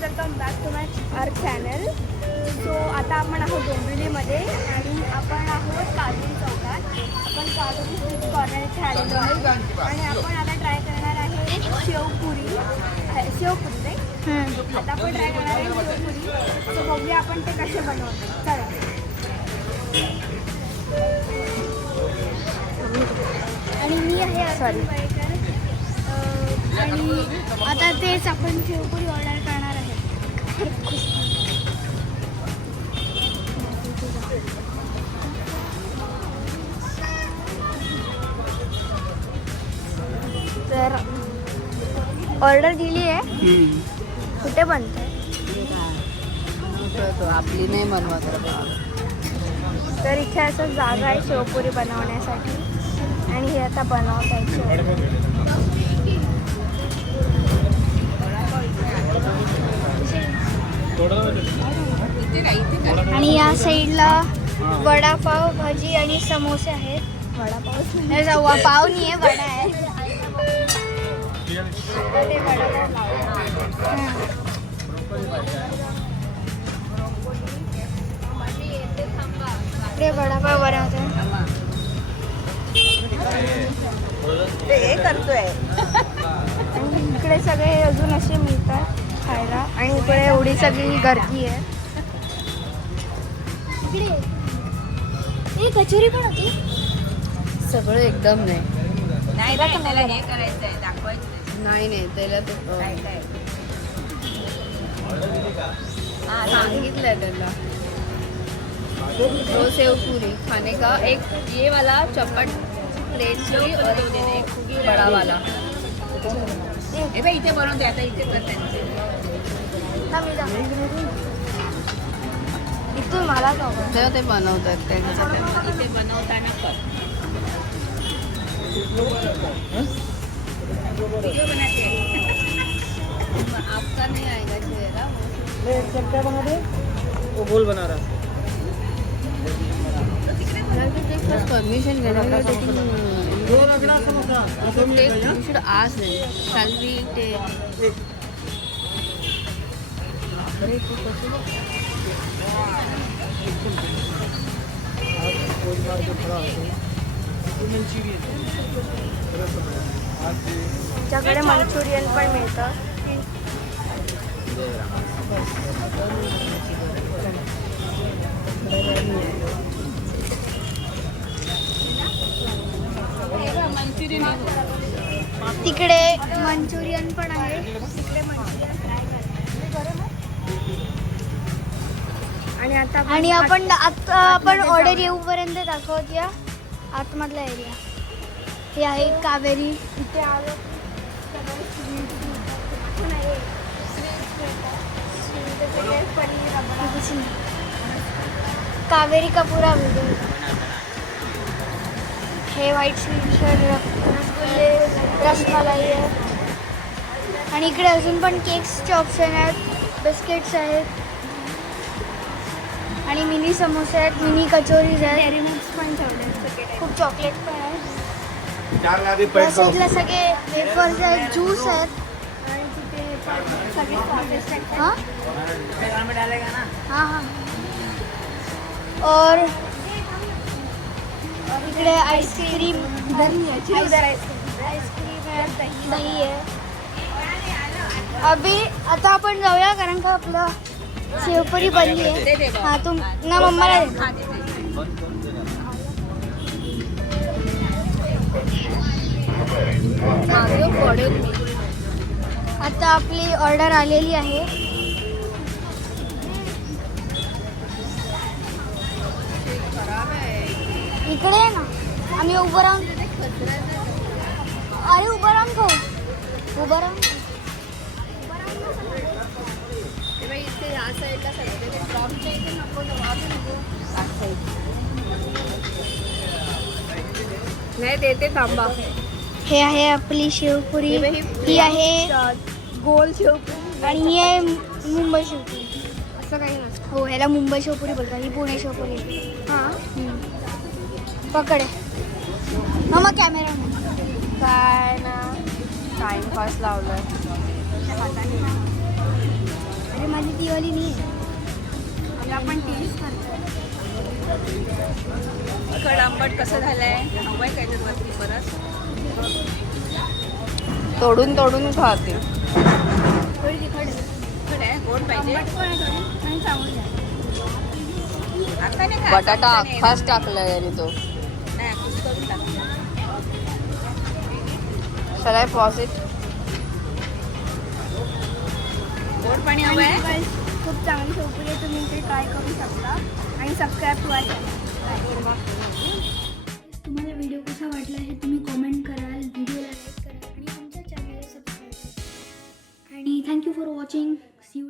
Welcome back to my our channel. So आता आपण आहोत डोंबिवलीमध्ये आणि आपण आहोत काजळी चौकात. आपण काजळी स्वीट कॉर्नर इथे आलेलो आहे आणि आपण आता ट्राय करणार आहे शेवपुरी नाही आता आपण ट्राय करणार आहे शेवपुरी. सो बघूया आपण ते कसे बनवतो. चला. आणि मी आहे सॉरी आणि आता तेच आपण शेवपुरी ऑर्डर करणार आहे. तर ऑर्डर दिली आहे. कुठे बनते आपली नाही बनवत. तर इथे असं जागा आहे शेवपुरी बनवण्यासाठी आणि हे आता बनवतायचे. आणि या साईडला वडापाव भजी आणि समोसे आहेत. वडापाव पाव नाही आहे, वडा आहे. इकडे वडापाव बनवते. इकडे सगळे अजून असे मिळतात खायला आणि इकडे एवढी सगळी गर्दी आहे. इकडे कचोरी पण होती. सगळं एकदम नाही नाही त्याला हे करायचंय दाखवायचं नाही त्याला सांगितलंय त्याला दो सेव पूरी खाने का, एक ये वाला चपट प्लेट पूरी और एक बड़ा वाला. हे बाई इथे बनवते आता इथे करते इथून मला तेव्हा ते बनवतात त्यांचं इथे बनवताना कर आपका नहीं आएगा चेहरा बना दे वो गोल बना रहा permission you should ask them shall we take आमच्याकडे मंचुरियन पण मिळतं. तिकडे मंचुरियन पण आहे. तिकडे मंचुरियन ट्राय करा. आणि आता आपण ऑर्डर येऊपर्यंत दाखवत या आतमधला एरिया. हे आहे कावेरी. इथे आलो कावेरी का पूरा व्हिडिओ. हे व्हाईट स्वीट रसगुल्ले रसमलाई आहे आणि इकडे अजून पण केक्सचे ऑप्शन आहेत, बिस्किट्स आहेत आणि मिनी समोसे आहेत, मिनी कचोरीज आहेत, डेअरीमिल्क्स पण ठेवले, खूप चॉकलेट पण आहेत. त्या साईडला सगळे वेफर्स आहेत, ज्यूस आहेत आणि तिथे सगळे स्वादिष्ट आहेत. हां हां और इकडे आईस्क्रीम दही आहे. अभी आता आपण जाऊया कारण का आपलं शेवपुरी बनली आहे. हा तुम ना मम्माला आता आपली ऑर्डर आलेली आहे. इकडे आहे ना, आम्ही उभं राहून उभं राहून खाऊ. उभं राहून इथे या साईडला टॉपच्या इथे नको नाही देते थांबा. हे आहे आपली शेवपुरी. ही आहे गोल शेवपुरी आणि ही आहे मुंबई शेवपुरी. असं काही नसतं. हो, ह्याला मुंबई शेवपुरी बोलतात. ही पुणे शेवपुरी. हां पकडे मग कॅमेरा काय ना टाइमपास लावलाय. अरे माझी ती वाली नाही आहे. आपण टेस्ट करतो. आंबट कसं झालंय हवंय काय तर वरती परत तोडून तोडून खाते. थोडी तिखट आहे. खरं आहे, गोड पाहिजे. आंबट पण आहे थोडी आणि चांगली आहे. आता नाही खायचं, बटाटा आता नाही. अख्खाच टाकलाय आणि तो नाही कुछ करून टाक. शल आय पॉज इट. गोड पाणी आणि हवंय. guys, खूप चांगली सोपी आहे. तुम्ही ते ट्राय करू शकता आणि सबस्क्राईब टू आवर चॅनल. तुम्हाला व्हिडिओ कसा वाटला हे तुम्ही कॉमेंट कराल, व्हिडिओला लाईक कराल आणि आमच्या चॅनलला सबस्क्राईब करा. आणि thank you for watching. See you.